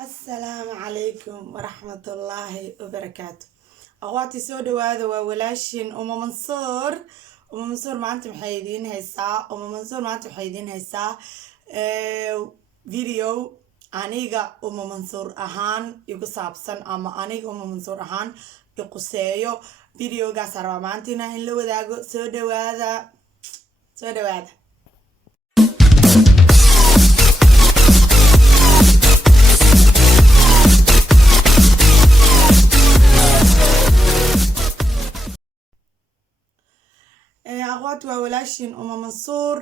السلام عليكم ورحمة الله وبركاته. أخواتي سو دوادا وولاشين أم منصور ما أنتم حيدين هيسا فيديو aniga uma mansuur ahaan igu saabsan ama aniga uma mansuur ahaan iquseeyo videogaas rabaa maantina in la wadaago soo dhawaada aqwaat waa walaashin uma mansuur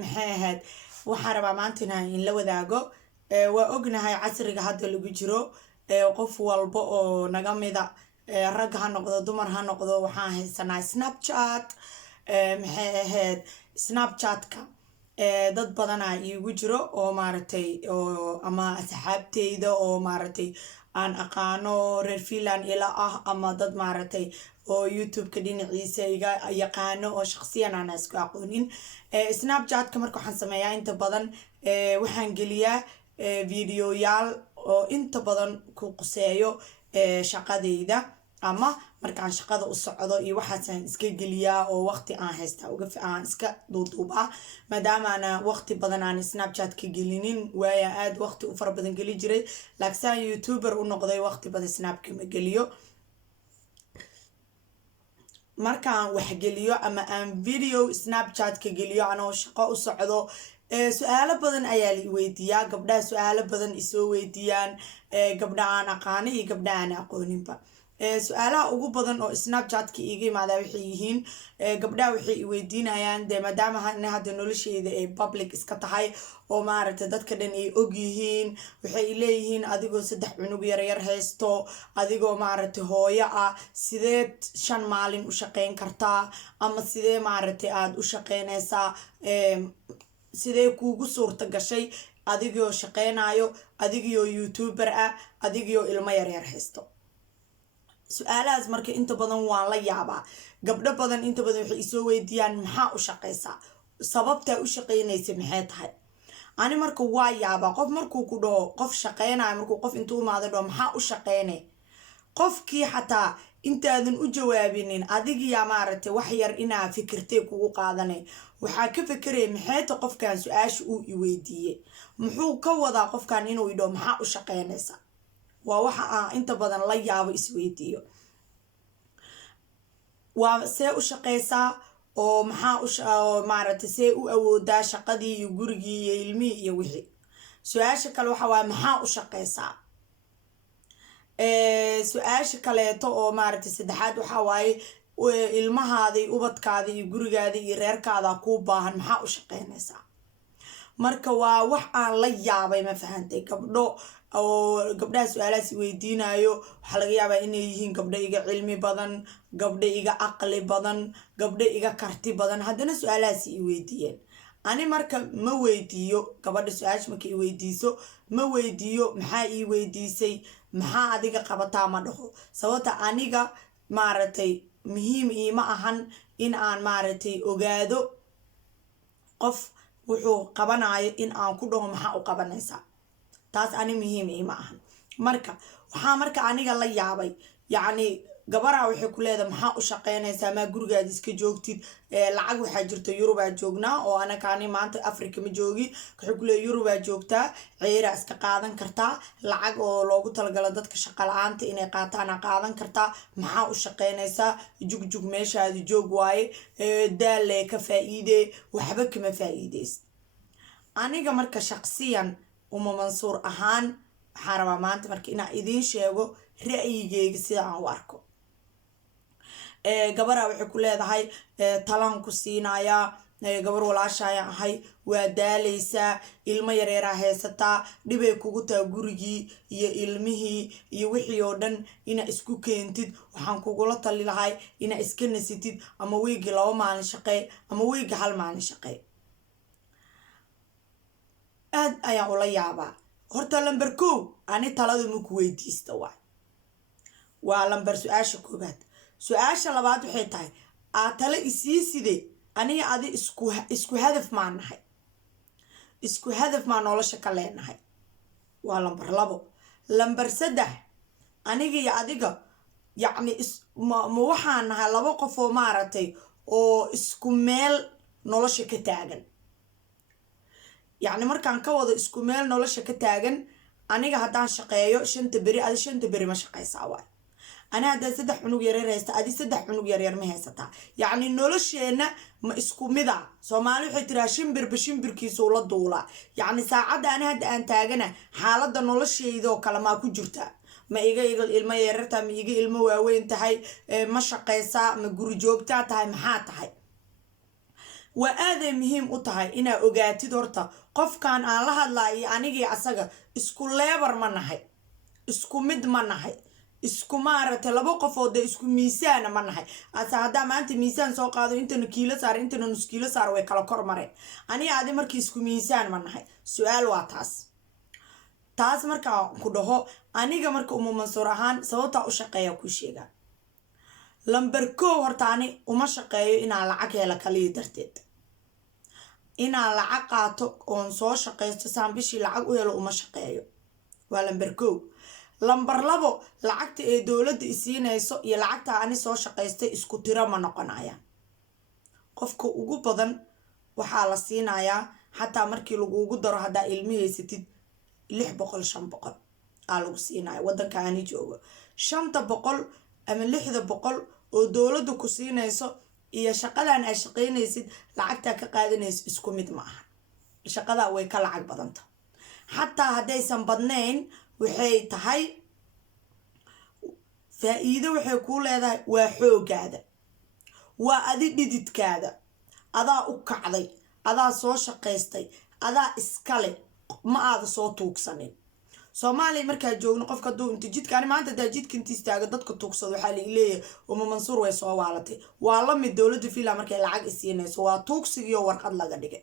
maxay ahayd waxaan rabaa maantina in la wadaago waa ognahay casriga hadda lagu jiro qof walba oo naga mida rag ha noqdo dumar ha noqdo waxaan haysanaa snapchat maxay ahayd snapchatka dad badanaa iigu jiro oo maaragtay oo ama asxaabteyda oo maaragtay aan aqaano reer finland ila ah ama dad maaragtay oo youtube-ka dhinaciisa iga yaqaano oo shaqsiyan aan isku aqoonin snapchatka marka waxaan sameeyaa inta badan waxaan geliyaa videoyaal oo inta badan ku quseeyo shaqadeyda ama markaan shaqada u socdo iyo waxaasaan iska geliyaa oo waqti aan haysta aan iska duuduubaa maadaama ana waqti badan aan snapchat ka gelinin waaya aad waqti u fara badan geli jiray laakiin youtuber u noqday waqti badan snapka ma geliyo markaan wax geliyo ama aan video snapchat ka geliyo anoo shaqo u socdo su-aalo badan ayaa la weydiiyaa gabdhaha su-aalo badan isoo weydiiyaan gabdha aan aqaano iyo gabdha aan aqooninba su-aalaha ugu badan oo snapchatka iiga imaadaa waxay yihiin gabdhaha waxay iweydiinayaan dee maadaama hadda nolosheyda ay public iska tahay oo maaragtay dadka dhan ay og yihiin waxay leeyihiin adigoo 3 cunug yaryar haysto adigoo maaragtay hooyo ah sideed 5 maalin u shaqeyn kartaa ama sidee maaragtay aada u shaqeynaysaa sidee kuugu suurta gashay adigoo shaqeynayo adigoo youtuber ah adigoo ilmo yaryar haysto su-aalahaas marka inta badan waan la yaabaa gabdho badan inta badan waxay isoo weydiiyaan maxaa u shaqeysaa sababtaa u shaqeynaysa maxay tahay ani marka waa yaabaa qof markuu ku dhaho qof shaqeynayo markuu qof intuu imaado dhaho maxaa u shaqeynay qofkii xataa intaadan u jawaabinin adigiyaa maaragtay wax yar inaa fikirtay kugu qaadanay waxaa ka fekeraya maxayta qofkan su-aasha uu iweydiiyey muxuu ka wadaa qofkan inuu idhaho maxaa u shaqeynaysa waa waxa aan inta badan la yaabo isweydiiyo waa see u shaqeysaa oo maxaa maaragtay see u awoodaa shaqadii iyo gurigii iyo ilmihii iyo wixii su-aasha kale waxa waaye maxaa u shaqeysaa su-aasha kaleeto oo maaragtay saddexaad waxa waaye ilmahaadii ubadkaada iyo gurigaada iyo reerkaada kuu baahan maxaa u shaqeynaysaa marka waa wax aan la yaabay ma fahantay gabdho oo gabdhaha su-aalahaas weydiinayo waxaa laga yaabaa inay yihiin gabdho iga cilmi badan gabdho iga aqli badan gabdho iga karti badan haddana su-aalahaas i weydiiyeen ani marka ma weydiiyo gabadha su-aasha marka i weydiiso ma weydiiyo maxaa ii weydiisay maxaa adiga qabataa ma dhaho sababta aniga maaragtay muhiim iima ahan in aan maaragtay ogaado qof wuxuu qabanayo in aan ku dhaho maxaa u qabanaysaa taas ani muhiim iima ahan marka waxaa marka aniga la yaabay yacni gabaraa waxay ku leedahay maxaa u shaqeynaysaa maa gurigaada iska joogtid lacag waxaa jirta yurubaa joognaa oo anakaani maanta africa ma joogi waxay ku leedahay yurubaa joogtaa ceeraa iska qaadan kartaa lacag oo loogu talagalo dadka shaqa la-aanta inay qaataana qaadan kartaa maxaa u shaqeynaysaa jugjug meeshaada joog waaye daalle ka faa-iidee waxba kama faa-iideysa aniga marka shaqsiyan uma mansuur ahaan waxaan rabaa maanta marka inaan idiin sheego ra'yigeyga sida aan u arko gabaraa waxay ku leedahay talaan ku siinayaa gabar walaashayaan ahay waa daaleysaa ilmo yareeraa haysataa dhibay kugu taha gurigii iyo ilmihii iyo wixii oo dhan inaa isku keentid waxaan kugula tali lahay inaa iska nasitid ama weygii 2 maalin shaqee ama weygii 1 maalin shaqee aad ayaan ula yaabaa horta lamber 1 ani talada maku weydiista waa lamber su-aasha koobaad su-aasha labaad waxay tahay tala isii side aniga adi isku hadaf maan nahay isku hadaf maa nolosha ka leenahay waa lambar 2 lambar 3 aniga iyo adiga yacni ma waxaan nahay 2 qof oo maaragtay oo isku meel nolosha ka taagan yacni markaan ka wado isku meel nolosha ka taagan aniga haddaan shaqeeyo 5 beri adi 5 beri ma shaqaysaa waay أنا هذا سدح عنق يرير هيستا أدي سدح عنق يرير ما هيستا يعني نولشينا ما إسكو مذا سومالي حترا شمبر بشمبر كيسو لا دولا يعني ساعد أنا هاد أنتاجنا حالة نولشي إذا كلام كجرتا ما يجي إلما يرتا ما يجي إلما وين تهاي مشقيسا ما جورجوبتا تهاي محات هاي وهذا مهم أتهاي إنا أوجاتي دورتا قف كان الله لا يعني جي عساجا إسكو ليبر منهاي إسكو مد منهاي isku maaragtay 2 qofood isku miisaan ma nahay asa hada maanta miisaan soo qaado intana kiilo saar intana nus kiilo saar way kala kor mareen ani aadi markii isku miisaan ma nahay su'aal waa taas marka ku dhaho aniga marka Mansuur ahaan sababta u shaqeeya ku sheega lambar 1 horta ani uma shaqeeyo inaan lacag hela kaliya darteed inaan lacag qaato oon soo shaqeysto saan bishii lacag u helo uma shaqeeyo waa lambar 1 lambar 2 lacagta ee dawladda isiinayso iyo lacagta ani soo shaqaystay isku tiro ma noqonayaan qofka ugu badan waxaa la siinayaa xataa markii lagu daro hadaa ilmihiisatid 600 500 aa lagu siinayaa wadanka ani joogo 500 ama 600 oo dawladda ku siinayso iyo shaqadan ay shaqeynaysid lacagta ka qaadanayso isku mid ma aha shaqada way ka lacag badanta xataa hadaysan badnayn waxay tahay faa'iido waxay ku leedahay waa xoogaada waa adi dhididkaada adaa u kacday adaa soo shaqaystay adaa iskale ma aada soo tuugsanin Soomaaliya markaa joogno qofka duu inta jidkaan maanta daa jidka inta istaaga dadka tuugsado waxa la ileeyahay Mansuur way soo waalatay waa la mid dawladda fiila markay lacag isiinayso waa tuugsigiyo warqad laga dhigay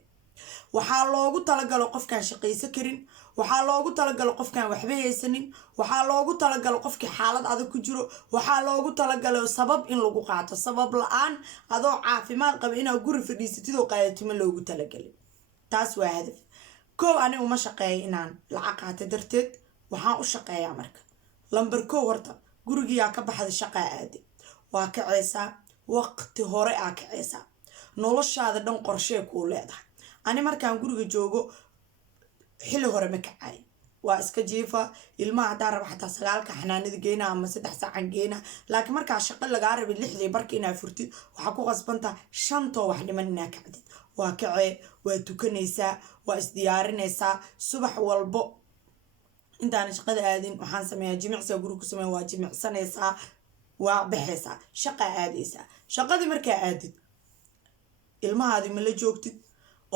waxaa loogu talagalo qofkaan shaqaysan karin waxaa loogu talagalo qofkaan waxba haysanin waxaa loogu talagalo qofkii xaalad adag ku jiro waxaa loogu talagalo sabab in lagu qaato sabab la'aan adoo caafimaad qaba inaad guri fadhiisatid oo qaadatimo loogu talagalay taas waa hadaf koow ani uma shaqeeyo inaan lacag qaato darteed waxaan u shaqeeyaa marka lambar 1 horta gurigiyaa ka baxday shaqaa aadi waa kacaysaa waqti hore aa kacaysaa noloshaada dhan qorshe ku leedahay ani markaan guriga joogo xilli hore ma kacay waa iska jiifa ilmaha hadaan rabo xataa 9 xanaanada geena ama 3 saacan geena laakiin markaa shaqo laga rabay 6 barka inaa furtid waxa ku qasbanta 5 wax dhiman inaa kacdid waa kacay waa tukanaysaa waa isdiyaarinaysaa subax walbo intaan shaqada aadin waxaan sameeyaa jimicsiga guriga ku sameeyaa waa jimicsanaysaa waa baxaysaa shaqa aadaysaa shaqadii markaa aadid ilmahaadi ma la joogtid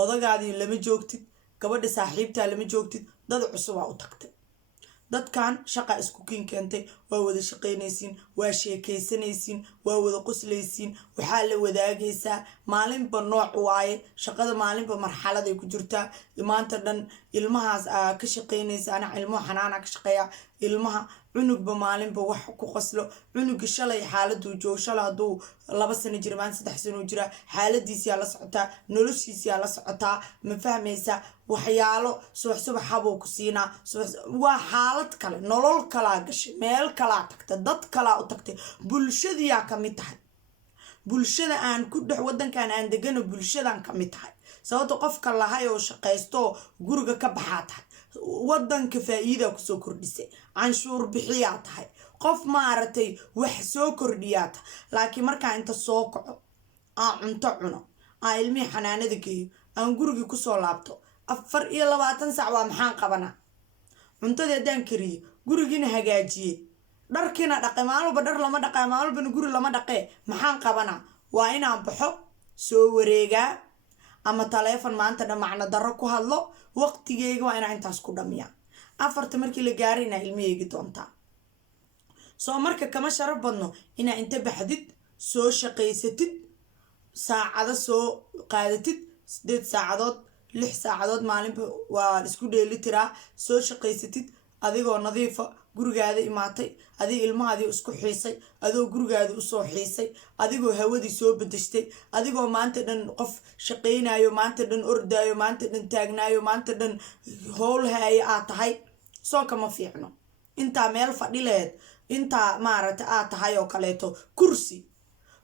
odagaadii lama joogtid gabadha saaxiibtaa lama joogtid dad cusub aa u tagtay dadkan shaqa isku keentay waa wada shaqeynaysiin waa sheekaysanaysiin waa wada qoslaysiin waxaa la wadaagaysaa maalinba nooc waaye shaqada maalinba marxalad ay ku jirtaa maanta dhan ilmahaas aa ka shaqeynaysa ana ilmo xanaana ka shaqeeya ilmaha cunugba maalinba wax ku qoslo cunuga shalay xaaladuu joog shalay haduu 2 sano jira maan 3 sano jira xaaladiisa la socotaa noloshiisa la socotaa ma fahmaysa waxyaalo subax haboo ku siina waa xaalad kale nolol kala gashay meel kala tagtay dad kala u tagtay bulshadiya ka mid tahay bulshada aan ku dhex wadankan aan degano bulshadan ka mid tahay sababtoo qofka lahay oo shaqeysto guriga ka baxaa wadanka faa'iido ku soo kordhisay canshuur bixiyaa tahay qof maaragtay wax soo kordhiyaata laakiin marka inta soo kaco aan cunto cuno aan ilmihi xanaanada geeyo aan guriga ku soo laabto 24 saac waa maxaan qabanaa cuntada daan kariyo gurigiina hagaajiye dharkiina dhaqay maalba dhar lama dhaqay maalba guri lama dhaqay maxaan qabanaa waa inaan baxo soo wareegaa ama telefoon maanta dhamacna daro ku hadlo waqtigeyga waa inaan intaas ku dhamiyaa 4 markii la gaarina ilmiyeygi doontaa soo marka kama sharaf badno inaa inta baxdid soo shaqaysatid saacado soo qaadatid 8 saacadood 6 saacadood maalinba waa isku dheeli tiraa soo shaqaysatid adigoo nadiifa gurigaada imaatay adiga ilmahaadii isku xiisay adoo gurigaada u soo xiisay adigoo hawadii soo bedeshtay adigoo maanta dhan qof shaqeynayo maanta dhan ordaayo maanta dhan taagnaayo maanta dhan howl haaya aad tahay soo kama fiicno intaa meel fadhileed intaa maaragtay aad tahay oo kaleeto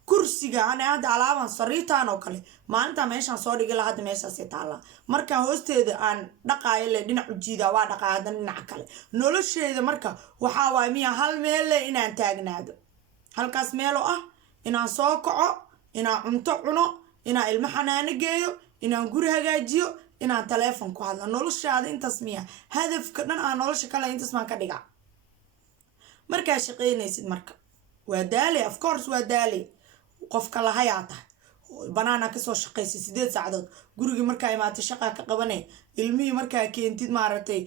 kursiga ana hadda alaaban sariirtaan oo kale maalintaa meeshaan soo dhigi la hadda meeshaasay taallaa markaa hoosteeda aan dhaqaayo le dhinac u jiidaa waa dhaqaa haddana dhinaca kale nolosheeda marka waxaa waay miya hal meel le inaan taagnaado halkaas meeloo ah inaan soo kaco inaan cunto cuno inaan ilmo xanaano geeyo inaan guri hagaajiyo inaan taleefon ku hadlo noloshaada intaas miya hadafka dhan aan nolosha kale intaas maan ka dhigaa markaa shaqeynaysid marka waa daale of course waa daale qofka lahayaa tahay banaana kasoo shaqaysay 8 saacadood gurigii markaa imaatay shaqaa ka qabanay ilmihii markaa keentid maaragtay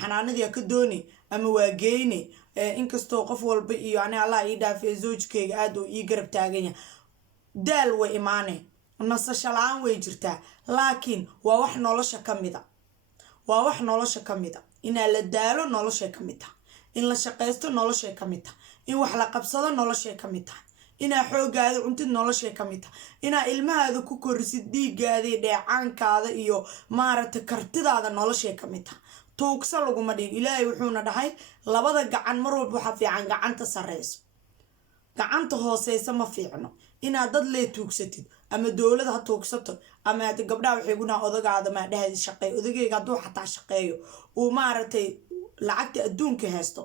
xanaanadii ka dooni ama waa geyne inkastoo qof walba iyo ani allah ii dhaafay zoojkeyga aad uu ii garab taaganya daal way imaanay nasasho la-aan way jirtaa laakiin waa wax nolosha ka mida inaa la daalo noloshay ka mid tahay in la shaqaysto noloshay ka mid tahay in wax la qabsado noloshay ka mid tahay inaa xoogaada cuntid noloshay ka mid tahay inaa ilmahaada ku korisid dhiigaada iyo dheecaankaada iyo maaragtay kartidaada noloshay ka mid tahay tuugsa laguma dhihin ilaahay wuxuuna dhahay labada gacan mar walba waxaa fiican gacanta sareyso gacanta hooseysa ma fiicno inaad dad lee tuugsatid ama dowlad ha tuugsato ama hada gabdhaha waxay gunaha odagaada maa dhahadi shaqeeyo odageyga hadduu xataa shaqeeyo uu maaragtay lacagta adduunka haysto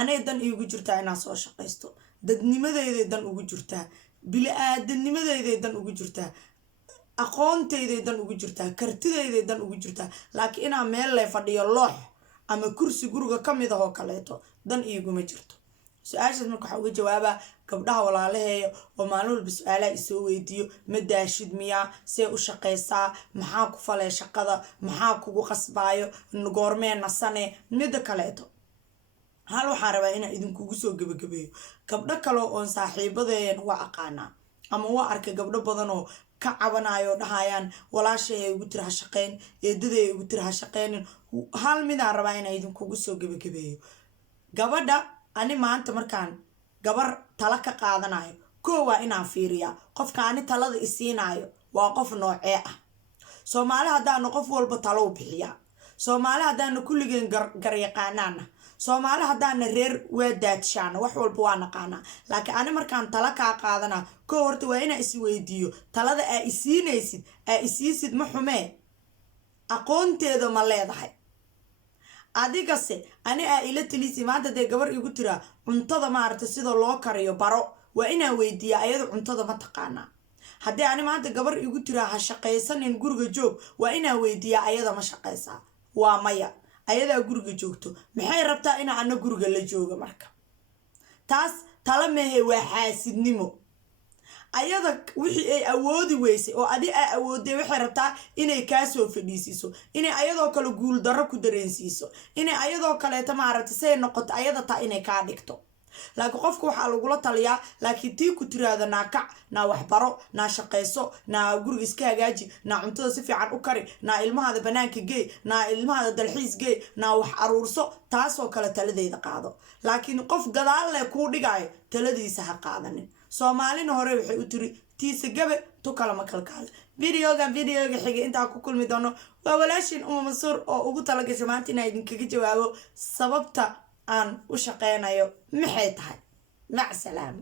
anay dan iigu jirtaa inaan soo shaqaysto dadnimadeyday dan ugu jirtaa bili-aadanimadeyday dan ugu jirtaa aqoonteyday dan ugu jirtaa kartideyday dan ugu jirtaa laakiin inaan meel lay fadhiyo loox ama kursi guriga ka mid ah oo kaleeto dan iiguma jirto su-aashaas marka waxaa uga jawaabaa gabdhaha walaalaheeya oo maalin walba su-aalaha isoo weydiiyo ma daashid miyaa see u shaqaysaa maxaa ku falay shaqada maxaa kugu qasbaayo goormee nasane midda kaleeto hal waxaan rabaa inaan idinkugu soo gebagabeeyo gabdho kale oon saaxiibadeena waa aqaanaa ama waa arkay gabdho badan oo ka cabanayo dhahayaan walaashay ay ugu tiri ha shaqeyn eedaday ay ugu tiri ha shaqeynin hal midaan rabaa inaan idinkugu soo gebagabeeyo gabadha ani maanta markaan gabar tala ka qaadanayo koo waa inaan fiiriyaa qofka ani talada isiinayo waa qof noocee ah soomaali haddaana qof walba talo u bixiyaa soomaali haddaana kulligeen garyaqaanaana soomaali haddaana reer waa daadshaana wax walba waa naqaanaa laakiin ani markaan tala kaa qaadana koo horta waa inaa is weydiiyo talada aa isiinaysid aa isiisid ma xumee aqoonteeda ma leedahay adigase ani aa ila talisi maanta dee gabar igu tiraa cuntada maaragta sida loo kariyo baro waa inaa weydiiyaa ayada cuntada ma taqaanaa haddii ani maanta gabar igu tiraa ha shaqaysanin guriga joog waa inaa weydiiyaa ayada ma shaqaysaa waa maya ayadaa guriga joogto maxay rabtaa inaa ana guriga la jooga marka taas tala mehe waa xaasidnimo ayada wixii ay awoodi weysay oo adi aa awoodday waxay rabtaa inay kaasoo fadhiisiiso inay ayadoo kale guul darro ku dareensiiso inay ayadoo kaleeta maaragta say noqoto ayada taa inay kaa dhigto laakiin qofka waxaa lagula taliyaa laakiin tii ku tiraada naa kac naa waxbaro naa shaqayso naa guriga iska hagaaji naa cuntada si fiican u kari naa ilmahaada banaanka geey naa ilmahaada dalxiis geey naa wax aruurso taasoo kale taladeeda qaado laakiin qof gadaal leh kuu dhigaayo taladiisa ha qaadanin soomaalina hore waxay u tiri tiisa gabe tu kalama kalkaalo videoga xigay intaa ku kulmi doono waa walaashin Uma Mansuur oo ugu talagashay maanta inaan idinkaga jawaabo sababta aan u shaqeynayo maxay tahay mac salaam